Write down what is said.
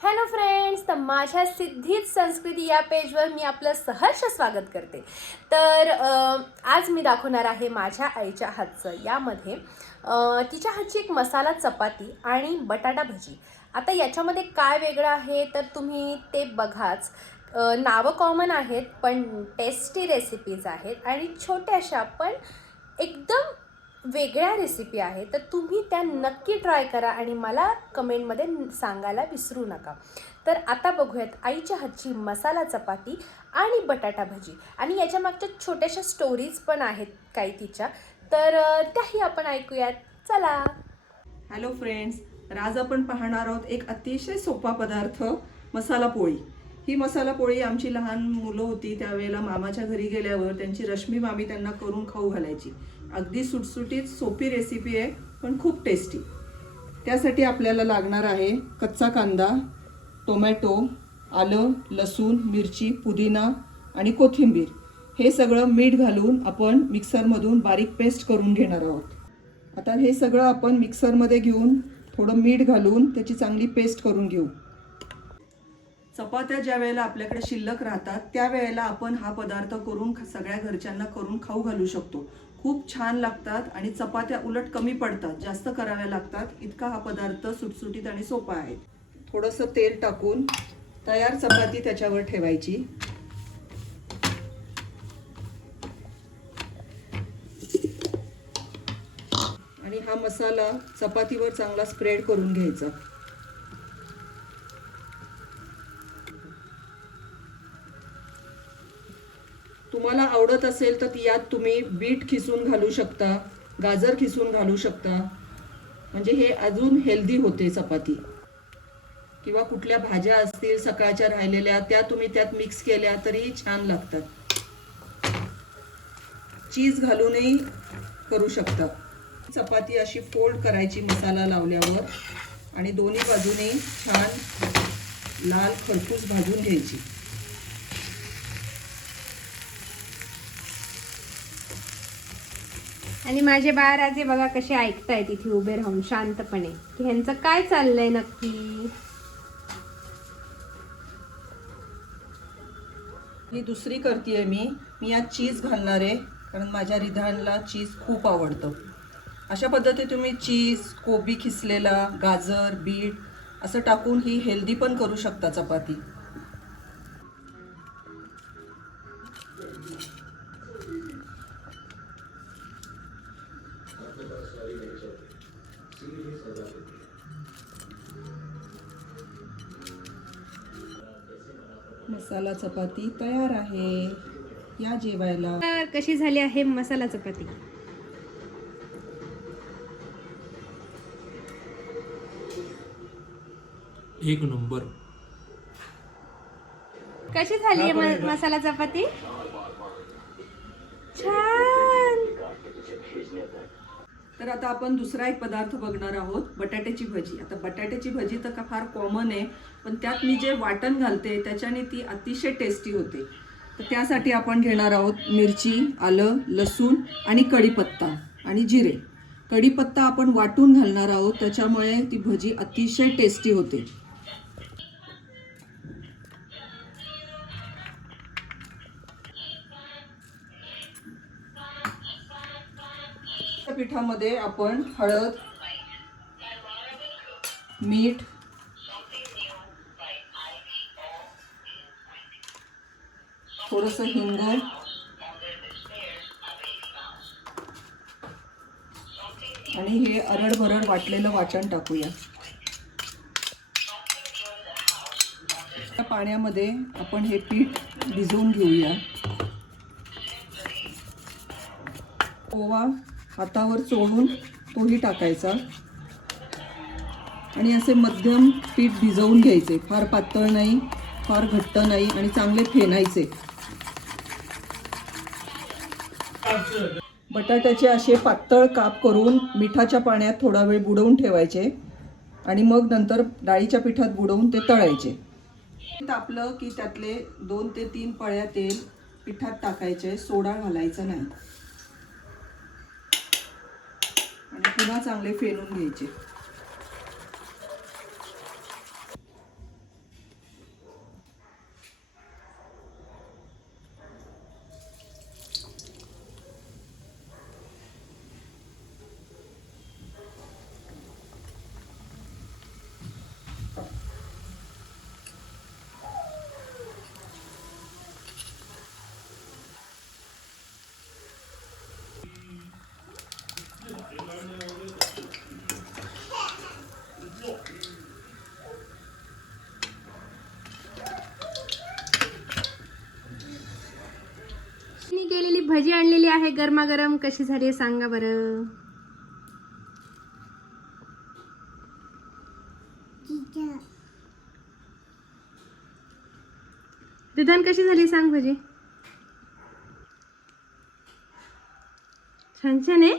Hello friends, तर माझ्या सिद्धीच संस्कृती या पेजवर मी आपलं सहर्ष स्वागत करते. तर आज मी दाखवणार आहे माझ्या आईच्या हातचं. यामध्ये तिच्या हातची एक मसाला चपाती आणि बटाटा भजी. आता याच्यामध्ये काय वेगळं आहे तर तुम्ही ते बघाच. नावं कॉमन आहेत पण टेस्टी रेसिपीज आहेत आणि छोट्याशा पण एकदम वेगळ्या रेसिपी आहे. तर तुम्ही त्या नक्की ट्राय करा आणि मला कमेंटमध्ये सांगायला विसरू नका. तर आता बघूयात आईच्या हातची मसाला चपाती आणि बटाटा भजी, आणि याच्या मागच्या छोट्याशा स्टोरीज पण आहेत काही तिच्या. तर त्याही आपण ऐकूयात. चला. हॅलो फ्रेंड्स, तर आज आपण पाहणार आहोत एक अतिशय सोपा पदार्थ, मसाला पोळी. ही मसाला पोळी आमची लहान मुलं होती त्यावेळेला मामाच्या घरी गेल्यावर त्यांची रश्मी मामी त्यांना करून खाऊ घालायची. अगदी सुटसुटीत सोपी रेसिपी आहे पण खूप टेस्टी. त्यासाठी आपल्याला लागणार आहे कच्चा कांदा, टोमॅटो, आलं, लसूण, मिरची, पुदिना आणि कोथिंबीर. हे सगळं मीठ घालून आपण मिक्सरमधून बारीक पेस्ट करून घेणार आहोत. आता हे सगळं आपण मिक्सरमध्ये घेऊन थोडं मीठ घालून त्याची चांगली पेस्ट करून घेऊ. चपात्या ज्या वेळेला आपल्याकडे शिल्लक राहतात त्यावेळेला आपण हा पदार्थ करून सगळ्या घरच्यांना करून खाऊ घालू शकतो. खूप छान लागतात आणि चपात्या उलट कमी पडतात, जास्त कराव्या लागतात. इतका हा पदार्थ सुटसुटीत आणि सोपा आहे. थोडंसं तेल टाकून तयार चपाती त्याच्यावर ठेवायची. आणि हा मसाला चपातीवर चांगला स्प्रेड करून घ्यायचा. तुम्हाला आवडत असेल तर यात तुम्ही बीट खिसून घालू शकता, गाजर खिसून घालू शकता, म्हणजे हे अजून हेल्दी होते चपाती. किंवा कुठल्या भाज्या असतील सकाळच्या राहिलेल्या त्या तुम्ही त्यात मिक्स केल्या तरी छान लागतात. चीज घालूनही करू शकता. चपाती अशी फोल्ड करायची मसाला लावल्यावर आणि दोन्ही बाजूने छान लाल खरपूस भाजून घ्यायची. आणि माझे बाळराजे बघा कसे ऐकताय तिथे उभे राहून शांतपणे की ह्यांचं काय चाललंय नक्की. ही दुसरी करतीये मी यात चीज घालणार आहे कारण माझ्या रिधानला चीज खूप आवडतं. अशा पद्धतीने तुम्ही चीज, कोबी खिसलेला, गाजर, बीट असं टाकून ही हेल्दी पण करू शकता चपाती. मसाला चपाती तयार आहे. या जेवायला. तर कशी झाली आहे मसाला चपाती? एक नंबर. कशी झाली आहे मसाला चपाती? छान. तर आता आपण दुसरा एक पदार्थ बघणार आहोत, बटाट्याची भजी. आता बटाट्याची भजी तर का फार कॉमन आहे, पण त्यात मी जे वाटण घालते त्याच्याने ती अतिशय टेस्टी होते. तर त्यासाठी आपण घेणार आहोत मिरची, आलं, लसूण आणि कढीपत्ता आणि जिरे. कढीपत्ता आपण वाटून घालणार आहोत त्याच्यामुळे ती भजी अतिशय टेस्टी होते. पिठामध्ये आपण हळद, मीठ, थोडंसं हिंग आणि हे अरड-भरड वाटलेलं वाटण टाकूया. त्या पाण्यामध्ये आपण हे पीठ भिजवून घेऊया. ओवा हातावर चोळून तोही टाकायचा आणि असे मध्यम पीठ भिजवून घ्यायचे. फार पातळ नाही, फार घट्ट नाही, आणि चांगले फेनायचे. बटाट्याचे असे पातळ काप करून मिठाच्या पाण्यात थोडा वेळ बुडवून ठेवायचे आणि मग नंतर डाळीच्या पिठात बुडवून ते तळायचे. तापलं की त्यातले 2 ते 3 पळ्या तेल पिठात टाकायचे, सोडा घालायचा नाही, आणि पुन्हा चांगले फेनून घ्यायचे. भजी आणलेली आहे गरमागरम. कशी झाली आहे सांगा बरं. रिधान कशी झाली सांग भजी. छान छान आहे.